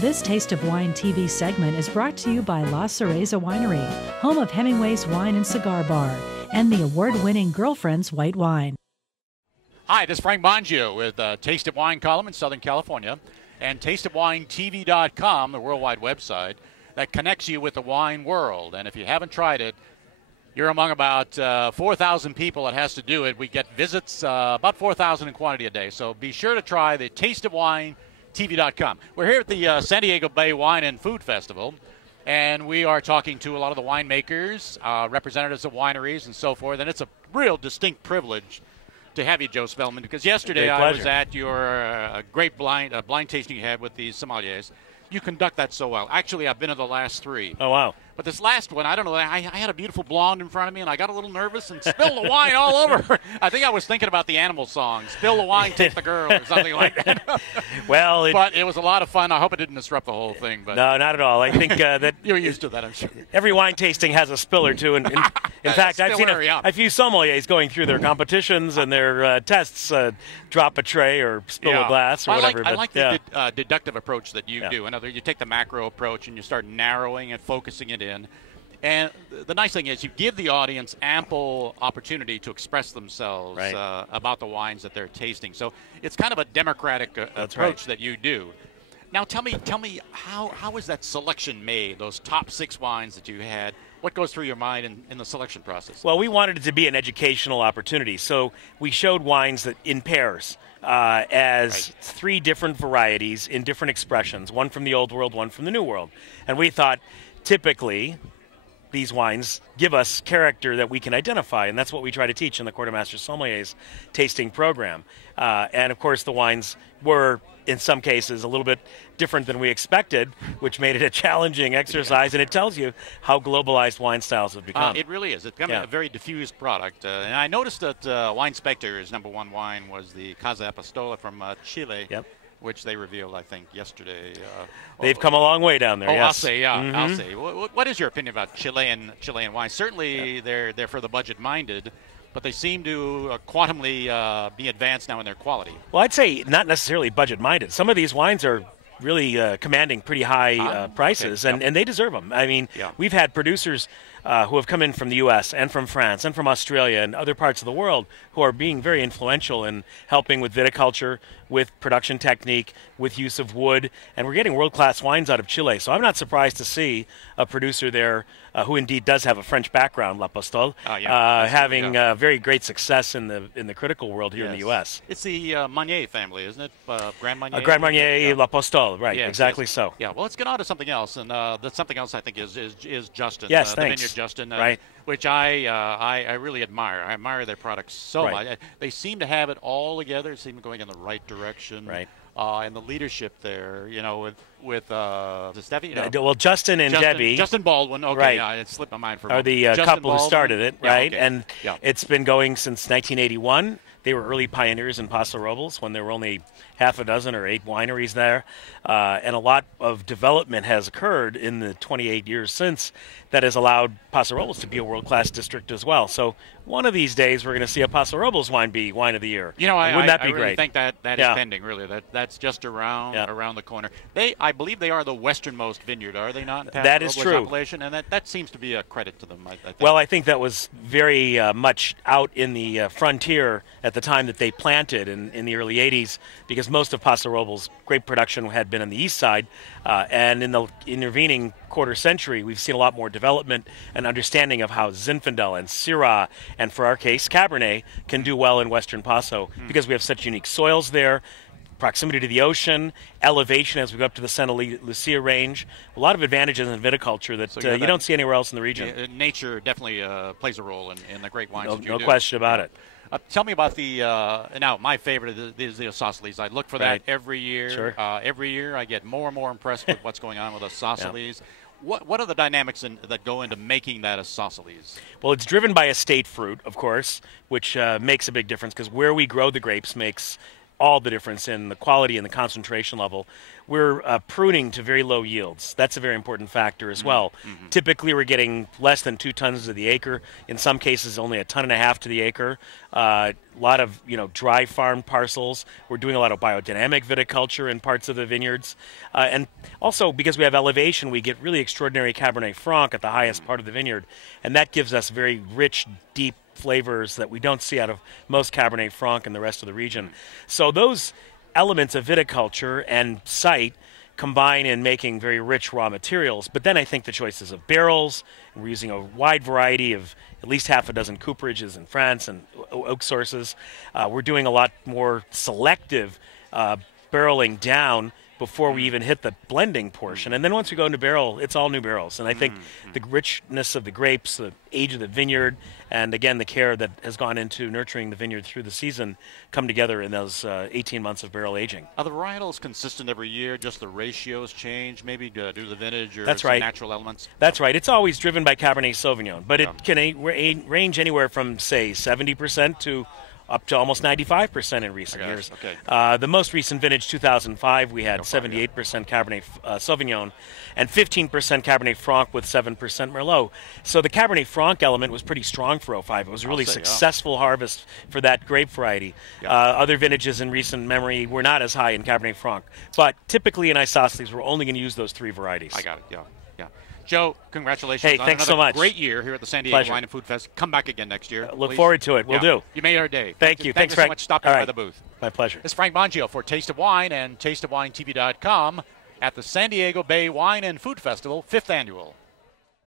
This Taste of Wine TV segment is brought to you by La Cereza Winery, home of Hemingway's Wine and Cigar Bar, and the award-winning Girlfriend's White Wine. Hi, this is Frank Bongio with Taste of Wine column in Southern California and tasteofwinetv.com, the worldwide website that connects you with the wine world. And if you haven't tried it, you're among about 4,000 people that has to do it. We get visits, about 4,000 in quantity a day. So be sure to try the tasteofwinetv.com. We're here at the San Diego Bay Wine and Food Festival, and we are talking to a lot of the winemakers, representatives of wineries, and so forth. And it's a real distinct privilege to have you, Joe Spellman, because yesterday I was at your great blind tasting you had with the sommeliers. You conduct that so well. Actually, I've been to the last three. Oh, wow. But this last one, I don't know, I had a beautiful blonde in front of me, and I got a little nervous and spilled the wine all over. I think I was thinking about the animal song, spill the wine, take the girl, or something like that. Well, but it was a lot of fun. I hope it didn't disrupt the whole thing. But no, not at all. I think that you're used to that, I'm sure. Every wine tasting has a spill or two. And in fact, I've seen a few sommeliers going through their competitions and their tests drop a tray or spill a glass or whatever. I like the deductive approach that you do. In other words, you take the macro approach and you start narrowing and focusing it in. And the nice thing is you give the audience ample opportunity to express themselves about the wines that they're tasting. So it's kind of a democratic approach that you do. Now tell me how was that selection made, those top 6 wines that you had? What goes through your mind in the selection process? Well, we wanted it to be an educational opportunity. So we showed wines that in pairs as 3 different varieties in different expressions, one from the Old World, one from the New World. And we thought typically these wines give us character that we can identify, and that's what we try to teach in the Quartermaster Sommelier's tasting program. And, of course, the wines were, in some cases, a little bit different than we expected, which made it a challenging exercise, and it tells you how globalized wine styles have become. It really is. It's becoming a very diffused product. And I noticed that Wine Spector's #1 wine was the Casa Apostola from Chile. Yep. Which they revealed, I think, yesterday. They've come a long way down there. Oh, yes. I'll say, I'll say. What is your opinion about Chilean wine? Certainly, they're for the budget-minded, but they seem to quantumly be advanced now in their quality. Well, I'd say not necessarily budget-minded. Some of these wines are really commanding pretty high prices, and they deserve them. I mean, we've had producers who have come in from the U.S. and from France and from Australia and other parts of the world who are being very influential in helping with viticulture, with production technique, with use of wood, and we're getting world-class wines out of Chile. So I'm not surprised to see a producer there who indeed does have a French background, L'Apostole, having very great success in the critical world here in the U.S. It's the Meunier family, isn't it? Grand Meunier? Grand Meunier, L'Apostole, right, exactly so. Yeah, well, let's get on to something else, and that something else I think is Justin. Yes, the thanks. Vineyard Justin, right. Which I really admire. I admire their products so much. They seem to have it all together. They seem to be going in the right direction. Right. And the leadership there, with Steffi. Well, Justin and Debbie. Justin Baldwin. Okay, it slipped my mind for a moment. Are the couple who started it, right? Okay. And it's been going since 1981. They were early pioneers in Paso Robles when there were only half a dozen or 8 wineries there. And a lot of development has occurred in the 28 years since that has allowed Paso Robles to be a world-class district as well. So one of these days we're going to see a Paso Robles wine be Wine of the Year. Wouldn't that be great? I really think that is pending, really. That's just around the corner. I believe they are the westernmost vineyard, are they not? That is true. Appellation, and that seems to be a credit to them, I think. Well, I think that was very much out in the frontier at the time that they planted in the early 80s, because most of Paso Robles' grape production had been on the east side, and in the intervening quarter century, we've seen a lot more development and understanding of how Zinfandel and Syrah, and for our case, Cabernet, can do well in Western Paso because we have such unique soils there, proximity to the ocean, elevation as we go up to the Santa Lucia range, a lot of advantages in viticulture that you don't see anywhere else in the region. Nature definitely plays a role in the great wines that you do. No question about it. Tell me about now my favorite is the isosceles. I look for that every year. Sure. Every year I get more and more impressed with what's going on with isosceles. What are the dynamics that go into making that isosceles? Well, it's driven by estate fruit, of course, which makes a big difference because where we grow the grapes makes all the difference in the quality and the concentration level. We're pruning to very low yields. That's a very important factor as well. Typically, we're getting less than 2 tons to the acre. In some cases, only 1.5 tons to the acre. A lot of dry farm parcels. We're doing a lot of biodynamic viticulture in parts of the vineyards, and also because we have elevation, we get really extraordinary Cabernet Franc at the highest part of the vineyard, and that gives us very rich, deep flavors that we don't see out of most Cabernet Franc in the rest of the region. So those elements of viticulture and site combine in making very rich raw materials. But then I think the choices of barrels, we're using a wide variety of at least half a dozen cooperages in France and oak sources. We're doing a lot more selective barreling down before we even hit the blending portion. And then once we go into barrel, it's all new barrels. And I think the richness of the grapes, the age of the vineyard, and again, the care that has gone into nurturing the vineyard through the season come together in those 18 months of barrel aging. Are the varietals consistent every year? Just the ratios change, maybe due to the vintage or That's some right. natural elements? That's right. It's always driven by Cabernet Sauvignon, but it can range anywhere from, say, 70% to up to almost 95% in recent years. Okay. The most recent vintage, 2005, we had 78% Cabernet Sauvignon and 15% Cabernet Franc with 7% Merlot. So the Cabernet Franc element was pretty strong for 05. It was a really successful harvest for that grape variety. Other vintages in recent memory were not as high in Cabernet Franc. But typically in isosceles, we're only going to use those 3 varieties. I got it, yeah. Joe, congratulations on another so much. Great year here at the San Diego Wine and Food Fest. Come back again next year. Look forward to it. We'll do. You made our day. Thank you. Thanks Frank. so much for stopping by the booth. My pleasure. This is Frank Bongio for Taste of Wine and TasteOfWineTV.com at the San Diego Bay Wine and Food Festival, 5th Annual.